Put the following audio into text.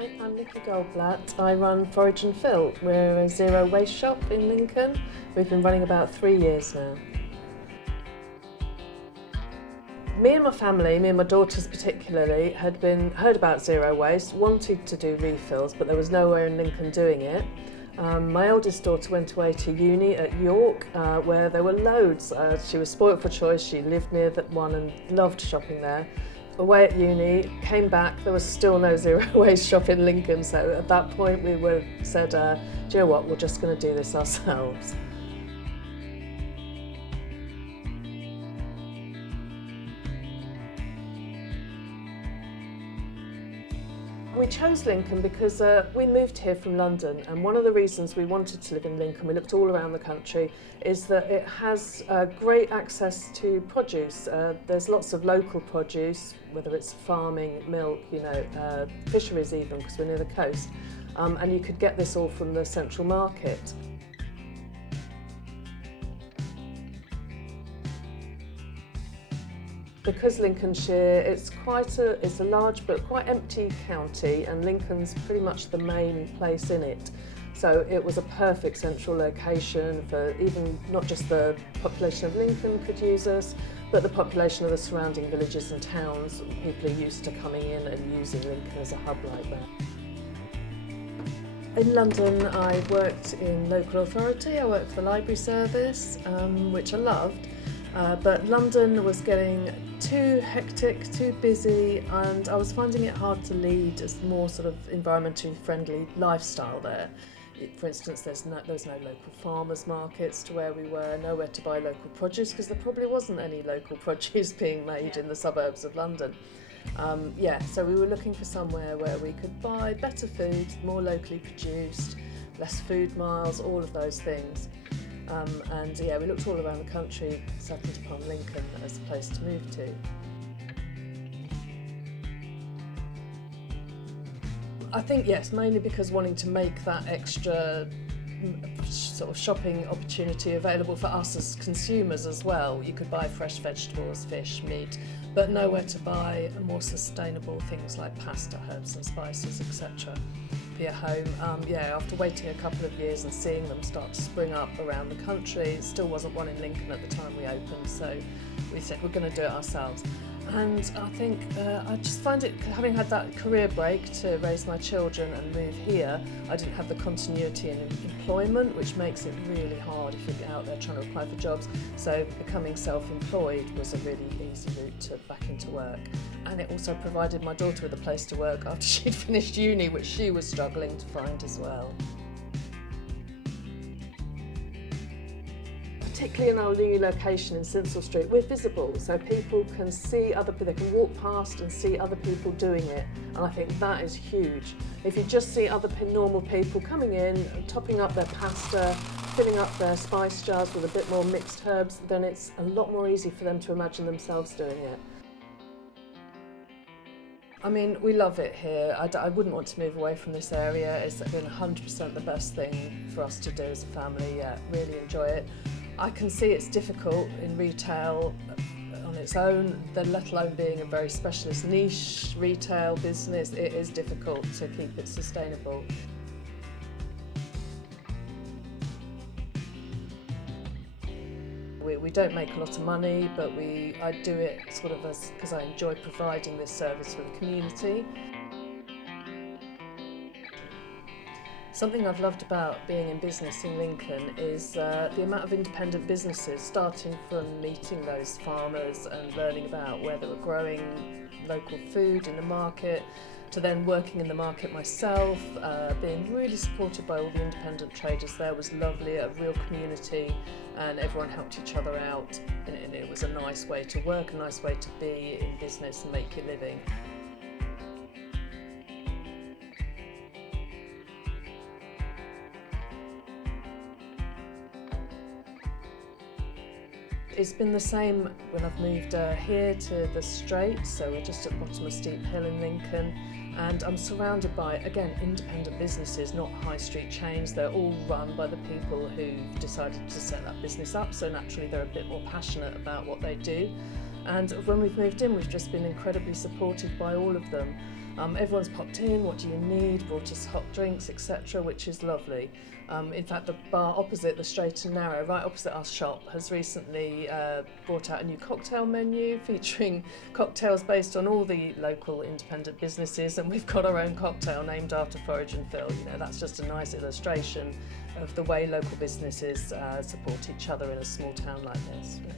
Hi, I'm Nikki Goldblatt. I run Forage and Fill. We're a zero waste shop in Lincoln. We've been running about 3 years now. Me and my family, me and my daughters particularly, had heard about zero waste, wanted to do refills, but there was nowhere in Lincoln doing it. My eldest daughter went away to uni at York, where there were loads. She was spoilt for choice. She lived near that one and loved shopping there. Away at uni, came back, there was still no zero waste shop in Lincoln, so at that point we said, do you know what, we're just going to do this ourselves. We chose Lincoln because we moved here from London, and one of the reasons we wanted to live in Lincoln, we looked all around the country, is that it has great access to produce. There's lots of local produce, whether it's farming, milk, fisheries even, because we're near the coast, and you could get this all from the central market. Because Lincolnshire, it's a large but quite empty county, and Lincoln's pretty much the main place in it. So it was a perfect central location for even not just the population of Lincoln could use us, but the population of the surrounding villages and towns. People are used to coming in and using Lincoln as a hub like that. In London, I worked in local authority. I worked for the library service, which I loved. But London was getting too hectic, too busy, and I was finding it hard to lead a more sort of environmentally friendly lifestyle there. For instance, there was no local farmers markets to where we were, nowhere to buy local produce because there probably wasn't any local produce being made in the suburbs of London. So we were looking for somewhere where we could buy better food, more locally produced, less food miles, all of those things. We looked all around the country, settled upon Lincoln as a place to move to. I think yes, mainly because wanting to make that extra sort of shopping opportunity available for us as consumers as well. You could buy fresh vegetables, fish, meat, but nowhere to buy more sustainable things like pasta, herbs and spices, etc. for your home. After waiting a couple of years and seeing them start to spring up around the country, it still wasn't one in Lincoln at the time we opened, so we said we're going to do it ourselves. And I think I just find it, having had that career break to raise my children and move here, I didn't have the continuity in employment, which makes it really hard if you're out there trying to apply for jobs. So becoming self-employed was a really easy route back into work. And it also provided my daughter with a place to work after she'd finished uni, which she was struggling to find as well. Particularly in our new location in Sinsel Street, we're visible, so people can see they can walk past and see other people doing it, and I think that is huge. If you just see other normal people coming in and topping up their pasta, filling up their spice jars with a bit more mixed herbs, then it's a lot more easy for them to imagine themselves doing it. I mean, we love it here. I wouldn't want to move away from this area. It's been 100% the best thing for us to do as a family. Yeah, really enjoy it. I can see it's difficult in retail on its own, let alone being a very specialist niche retail business. It is difficult to keep it sustainable. We don't make a lot of money, but I do it sort of because I enjoy providing this service for the community. Something I've loved about being in business in Lincoln is the amount of independent businesses, starting from meeting those farmers and learning about where they were growing local food in the market, to then working in the market myself, being really supported by all the independent traders there was lovely, a real community, and everyone helped each other out, and it was a nice way to work, a nice way to be in business and make your living. It's been the same when I've moved here to the Strait, so we're just at the bottom of Steep Hill in Lincoln, and I'm surrounded by, again, independent businesses, not high street chains. They're all run by the people who've decided to set that business up, so naturally they're a bit more passionate about what they do. And when we've moved in, we've just been incredibly supported by all of them. Everyone's popped in, what do you need, brought us hot drinks, etc., which is lovely. In fact, the bar opposite, the Straight and Narrow, right opposite our shop, has recently brought out a new cocktail menu featuring cocktails based on all the local independent businesses, and we've got our own cocktail named after Forage and Phil. You know, that's just a nice illustration of the way local businesses support each other in a small town like this. Yeah.